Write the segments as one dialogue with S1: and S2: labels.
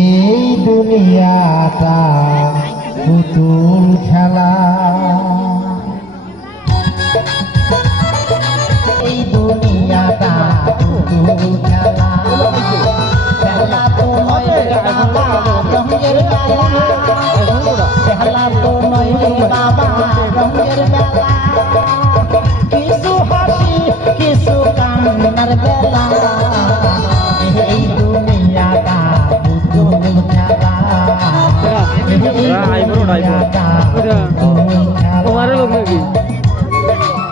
S1: এই দুনিয়াটা পুতুল খেলা। এই দুনিয়াটা পুতুল খেলা। কিছু হাসি কিছু দুনিয়াটা পুতুল
S2: তোমারও লোক নাকি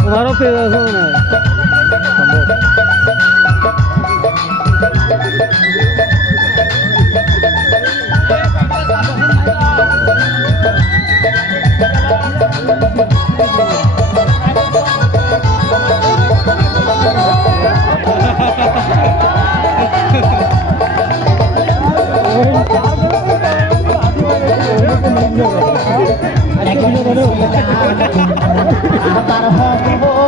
S2: তোমারও পেয়ে আছে মনে হয়
S1: আবার Thank you.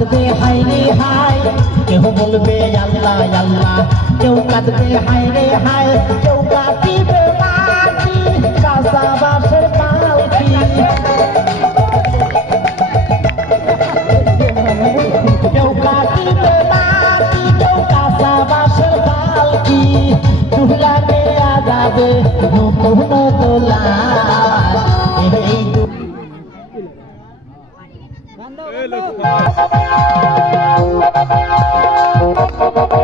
S1: কাঁদবে হাই রে হাই কেহ বলবে আল্লাহ আল্লাহ। কেউ কাঁদবে হাই রে হাই
S2: Thank you.